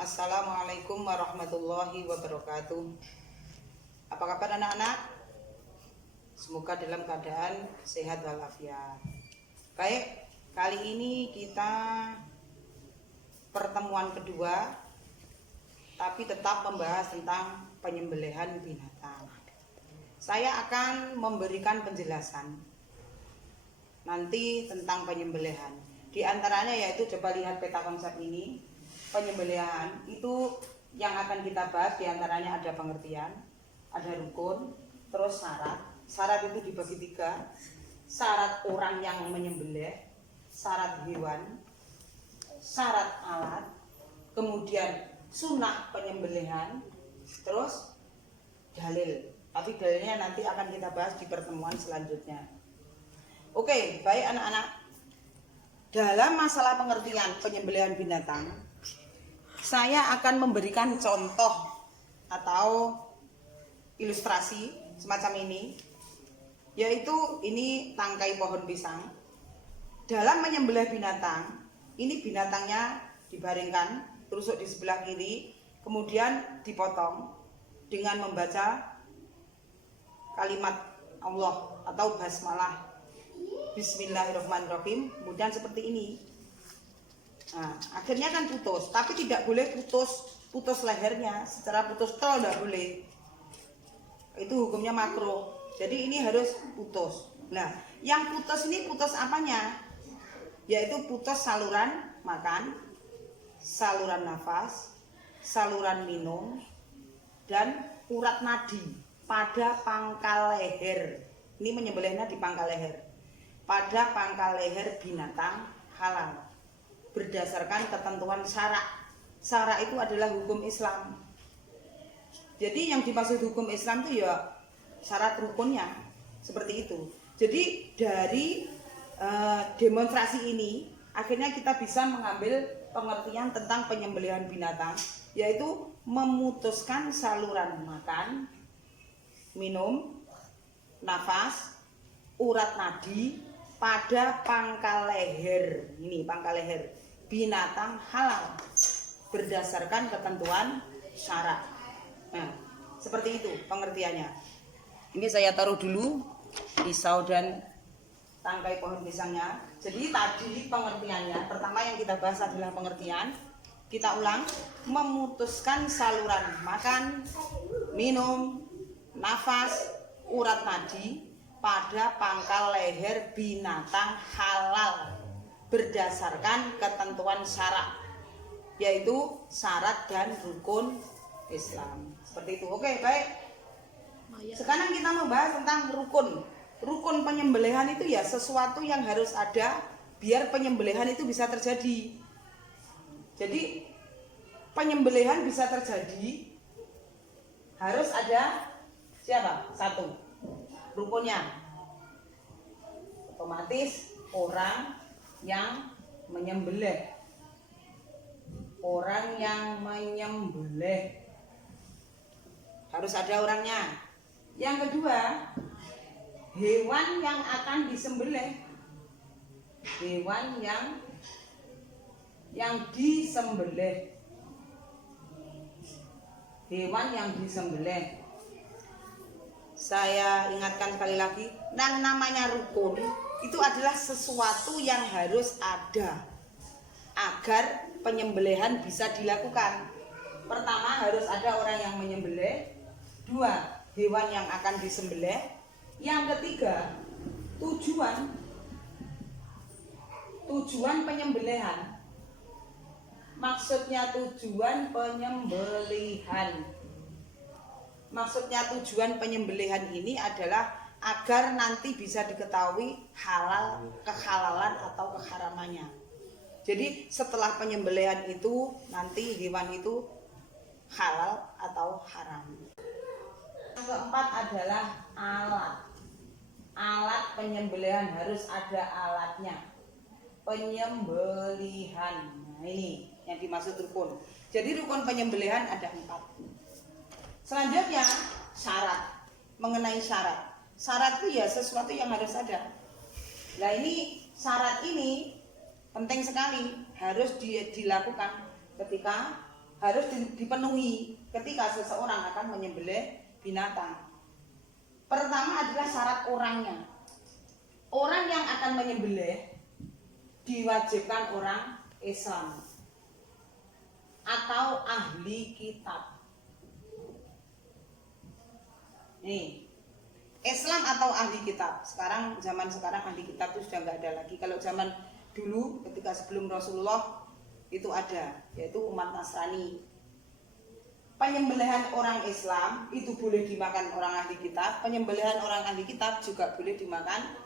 Assalamualaikum warahmatullahi wabarakatuh. Apa kabar anak-anak? Semoga dalam keadaan sehat walafiat. Baik, kali ini kita pertemuan kedua, tapi tetap membahas tentang penyembelihan binatang. Saya akan memberikan penjelasan nanti tentang penyembelihan. Di antaranya yaitu, coba lihat peta konsep ini. Penyembelihan itu yang akan kita bahas, di antaranya ada pengertian, ada rukun, terus syarat. Syarat itu dibagi tiga: syarat orang yang menyembelih, syarat hewan, syarat alat, kemudian sunnah penyembelihan, terus dalil. Tapi dalilnya nanti akan kita bahas di pertemuan selanjutnya. Oke, baik anak-anak. Dalam masalah pengertian penyembelihan binatang, saya akan memberikan contoh atau ilustrasi semacam ini, yaitu ini tangkai pohon pisang. Dalam menyembelih binatang, ini binatangnya dibaringkan, tusuk di sebelah kiri, kemudian dipotong dengan membaca kalimat Allah atau basmalah, Bismillahirrahmanirrahim, kemudian seperti ini. Nah, akhirnya kan putus, tapi tidak boleh putus lehernya, secara putus tol tidak boleh. Itu hukumnya makruh. Jadi ini harus putus. Nah, yang putus ini putus apanya? Yaitu putus saluran makan, saluran nafas, saluran minum, dan urat nadi pada pangkal leher. Ini menyembelihnya di pangkal leher. Pada pangkal leher binatang halal berdasarkan ketentuan syarak. Syarak itu adalah hukum Islam. Jadi yang dimaksud hukum Islam itu ya syarat rukunnya, seperti itu. Jadi dari demonstrasi ini akhirnya kita bisa mengambil pengertian tentang penyembelihan binatang, yaitu memutuskan saluran makan, minum, nafas, urat nadi pada pangkal leher. Ini pangkal leher binatang halal berdasarkan ketentuan syarak. Nah, seperti itu pengertiannya. Ini saya taruh dulu pisau dan tangkai pohon pisangnya. Jadi tadi pengertiannya, pertama yang kita bahas adalah pengertian. Kita ulang: memutuskan saluran makan, minum, nafas, urat nadi pada pangkal leher binatang halal berdasarkan ketentuan syarak, yaitu syarat dan rukun Islam. Seperti itu. Oke, baik. Sekarang kita membahas tentang rukun. Rukun penyembelihan itu ya sesuatu yang harus ada biar penyembelihan itu bisa terjadi. Jadi penyembelihan bisa terjadi harus ada siapa? Satu, rukunnya. Otomatis orang yang menyembelih. Orang yang menyembelih harus ada orangnya. Yang kedua, hewan yang akan disembelih. Hewan yang disembelih. Hewan yang disembelih. Saya ingatkan sekali lagi, yang namanya rukun itu adalah sesuatu yang harus ada agar penyembelihan bisa dilakukan. Pertama, harus ada orang yang menyembelih. Dua, hewan yang akan disembelih. Yang ketiga, tujuan penyembelihan. Maksudnya tujuan penyembelihan. Maksudnya tujuan penyembelihan ini adalah agar nanti bisa diketahui halal, kehalalan atau keharamannya. Jadi setelah penyembelihan itu nanti hewan itu halal atau haram. Yang keempat adalah alat. Alat penyembelihan harus ada alatnya. Penyembelihan. Nah, ini yang dimaksud rukun. Jadi rukun penyembelihan ada 4. Selanjutnya syarat. Mengenai syarat. Syarat itu ya sesuatu yang harus ada. Nah, ini syarat ini penting sekali, harus dilakukan ketika harus dipenuhi ketika seseorang akan menyembelih binatang. Pertama adalah syarat orangnya. Orang yang akan menyembelih diwajibkan orang Islam atau ahli kitab. Nih, Islam atau ahli kitab. Zaman sekarang ahli kitab itu sudah nggak ada lagi. Kalau zaman dulu ketika sebelum Rasulullah itu ada, yaitu umat Nasrani. Penyembelihan orang Islam itu boleh dimakan orang ahli kitab. Penyembelihan orang ahli kitab juga boleh dimakan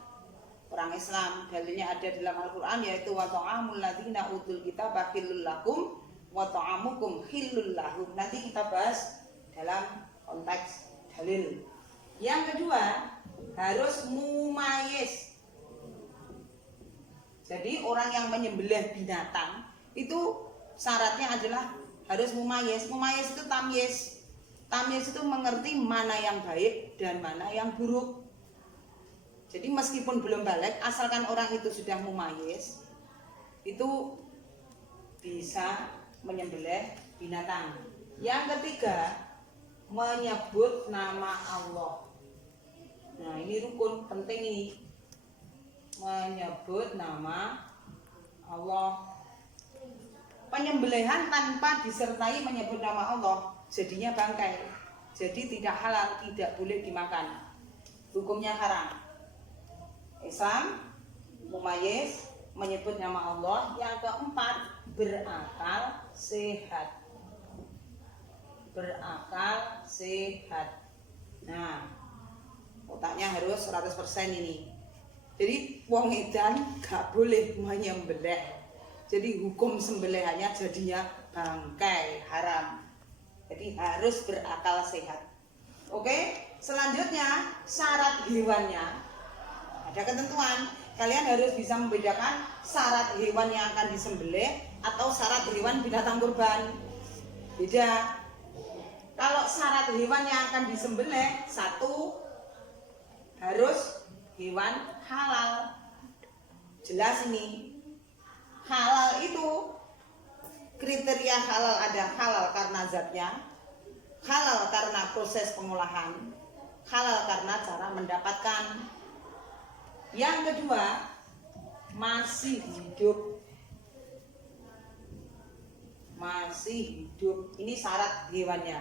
orang Islam. Dalilnya ada dalam Al-Quran, yaitu wa ta'amul ladzina utul kitaba hillul lakum wa ta'amukum hillul lahum. Nanti kita bahas dalam konteks dalil. Yang kedua, harus mumayyiz. Jadi orang yang menyembelih binatang itu syaratnya adalah harus mumayyiz. Mumayyiz itu tamyiz. Tamyiz itu mengerti mana yang baik dan mana yang buruk. Jadi meskipun belum balik, asalkan orang itu sudah mumayyiz, itu bisa menyembelih binatang. Yang ketiga, menyebut nama Allah. Nah, ini rukun penting ini. Menyebut nama Allah. Penyembelihan tanpa disertai menyebut nama Allah jadinya bangkai. Jadi tidak halal, tidak boleh dimakan. Hukumnya haram. Islam, mumayyiz, menyebut nama Allah. Yang keempat, berakal sehat. Berakal sehat. Nah, otaknya harus 100% ini. Jadi wong edan gak boleh menyembelih. Jadi hukum sembelihannya jadinya bangkai, haram. Jadi harus berakal sehat. Oke, selanjutnya syarat hewannya. Ada ketentuan. Kalian harus bisa membedakan syarat hewan yang akan disembelih atau syarat hewan binatang kurban. Beda. Kalau syarat hewan yang akan disembelih, satu, harus hewan halal. Jelas ini. Halal itu kriteria halal ada halal karena zatnya, halal karena proses pengolahan, halal karena cara mendapatkan. Yang kedua, masih hidup. Masih hidup. Ini syarat hewannya.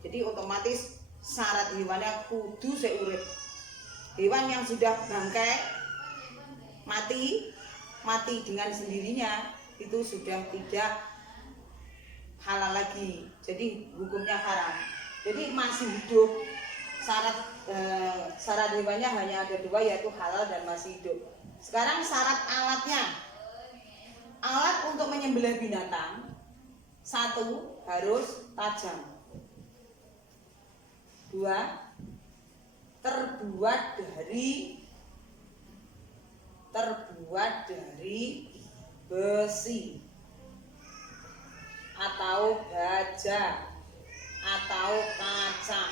Jadi otomatis syarat hewannya kudu seurip. Hewan yang sudah bangkai, mati dengan sendirinya, itu sudah tidak halal lagi. Jadi hukumnya haram. Jadi masih hidup. Syarat hewannya hanya ada dua, yaitu halal dan masih hidup. Sekarang syarat alatnya. Alat untuk menyembelih binatang, satu, harus tajam. Dua, terbuat dari besi atau baja atau kaca.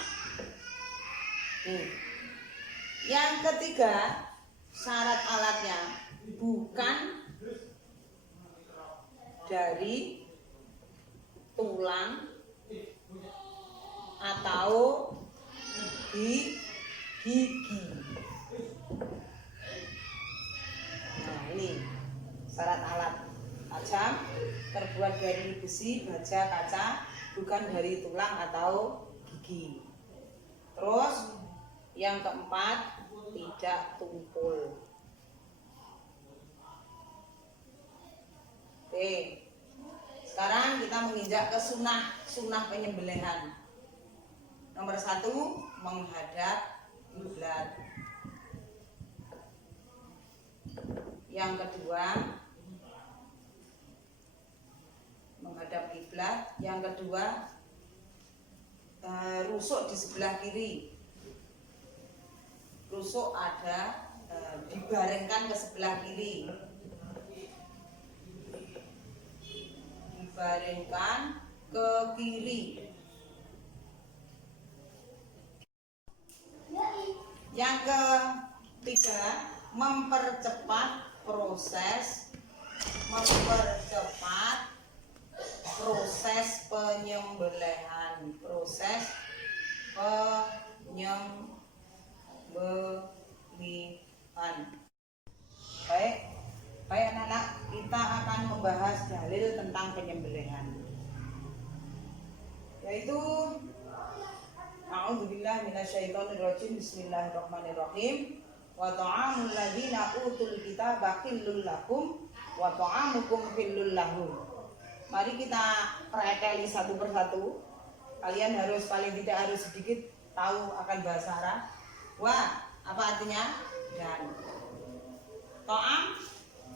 Yang ketiga, syarat alatnya bukan dari tulang atau gigi. Nah, ini syarat alat. Tajam, terbuat dari besi, baja, kaca, bukan dari tulang atau gigi. Terus yang keempat, tidak tumpul. Oke, sekarang kita menginjak ke sunnah penyembelihan. Nomor 1, menghadap kiblat. Yang kedua, menghadap kiblat. Yang kedua, rusuk di sebelah kiri. Rusuk ada dibaringkan ke sebelah kiri. Dibaringkan ke kiri. Yang ketiga, mempercepat proses penyembelihan, proses penyembelihan. Baik, baik anak-anak, kita akan membahas dalil tentang penyembelihan, yaitu A'udzubillahi minasyaitonirrajim. Bismillahirrahmanirrahim. Wa ta'amul ladzina utul kitaba hillul lakum wa ta'amukum hillul lahum. Mari kita preteli satu persatu. Kalian harus paling tidak harus sedikit tahu akan bahasa Arab. Wa, apa artinya? Dan ta'am,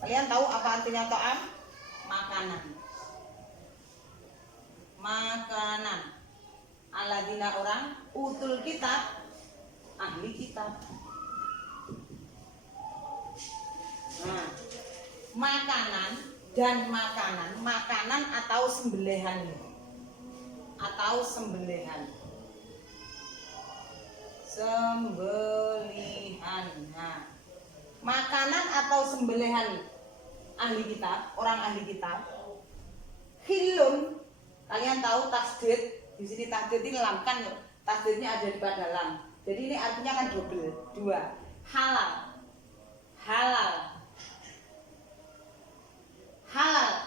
kalian tahu apa artinya ta'am? Makanan. Makanan. Alladzina orang utul kitab, ahli kitab. Nah, makanan dan makanan atau sembelihan, Nah, makanan atau sembelihan ahli kitab, orang ahli kitab. Hilun, kalian tahu tasdid, di sini tasdid ini lam kan, tasdidnya ada di pada lam. Jadi ini artinya kan double, dua. Halal,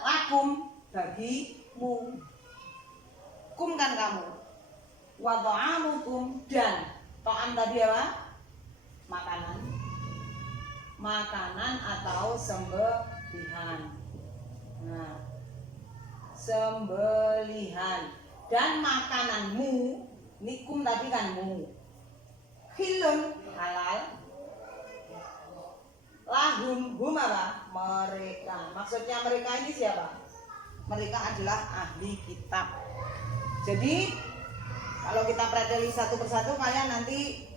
lakum, bagimu, kum kan kamu, wa ta'amukum, dan ta'am tadi apa? Makanan atau sembelihan. Nah, sembelihan dan makananmu, nikum tadi kan mu, hilun halal, lahum hum apa? Mereka. Maksudnya mereka ini siapa? Mereka adalah ahli kitab. Jadi kalau kita preteli satu persatu, kalian nanti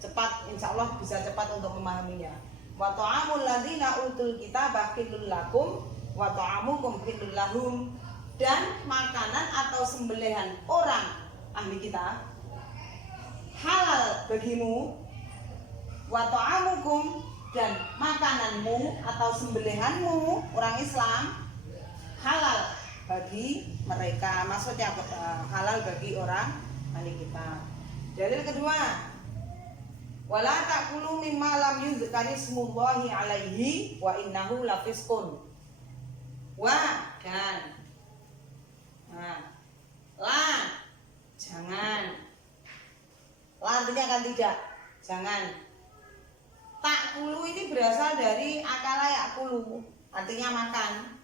cepat, insya Allah bisa cepat untuk memahaminya. Wa ta'amul ladzina utul kitaba hillul lakum wa ta'amukum hillul lahum. Dan makanan atau sembelihan orang ahli kitab halal bagimu, wa ta'amukum, dan makananmu atau sembelihanmu orang Islam halal bagi mereka. Maksudnya halal bagi orang ahli kitab. Dalil kedua, wala ta'kulu mimma lam yuzkari ismullahi alaihi wa innahu lafisqun. Wa, dan, nah, la, jangan. La artinya kan tidak, jangan. Takulu ini berasal dari akala yakulu, artinya makan.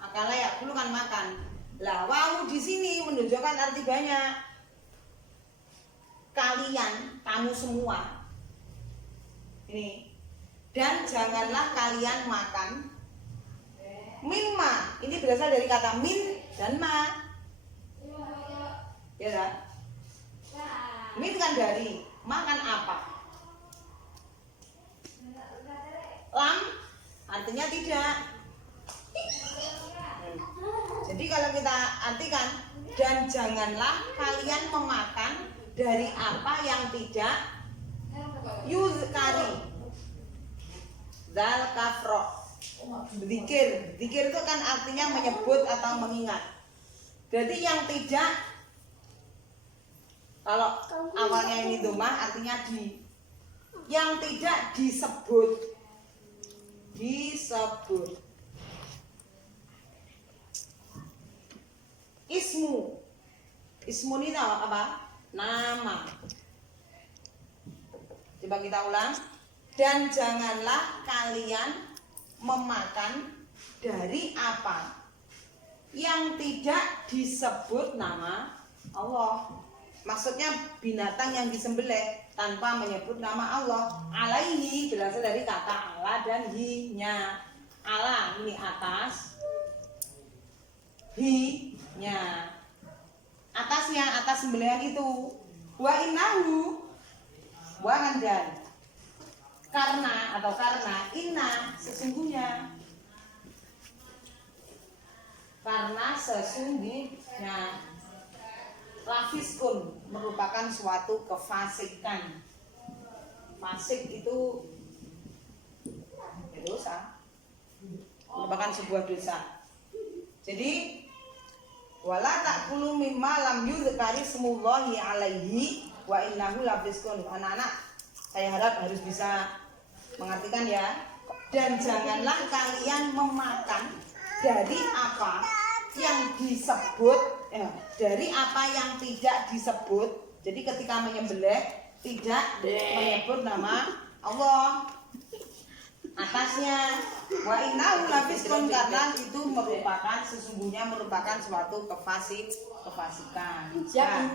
Akala yakulu kan makan. Lah, wawu di sini menunjukkan arti banyak. Kalian, kamu semua. Ini. Dan janganlah kalian makan mimma. Ini berasal dari kata min dan ma. Ya kan? Min kan dari, makan apa? Lam artinya tidak. Jadi kalau kita artikan, dan janganlah kalian memakan dari apa yang tidak yuzkari zal kafro. Zikir itu kan artinya menyebut atau mengingat. Jadi yang tidak, kalau awalnya ini domah artinya di, yang tidak disebut. Ismu ini apa? Nama. Coba kita ulang. Dan janganlah kalian memakan dari apa yang tidak disebut nama Allah. Maksudnya binatang yang disembelih tanpa menyebut nama Allah. Alaihi berasal dari kata ala dan hi-nya. Ala ini atas, hi-nya atasnya, atas sembelihan itu. Wa innahu, wa kan dan, karena atau karena, inna sesungguhnya, karena sesungguhnya, lafiskun merupakan suatu kefasikan. Fasik itu dosa, merupakan sebuah dosa. Jadi Wala ta'kulu mimma lam yuzkari smullahi alaihi wa innahu lafiskun. Anak-anak, saya harap harus bisa mengartikan ya. Dan janganlah kalian memakan dari apa yang disebut dari apa yang tidak disebut. Jadi ketika menyembelih tidak menyebut nama Allah atasnya. Wa innahu lafiskun, karena itu sesungguhnya merupakan suatu kefasikan. Siapa?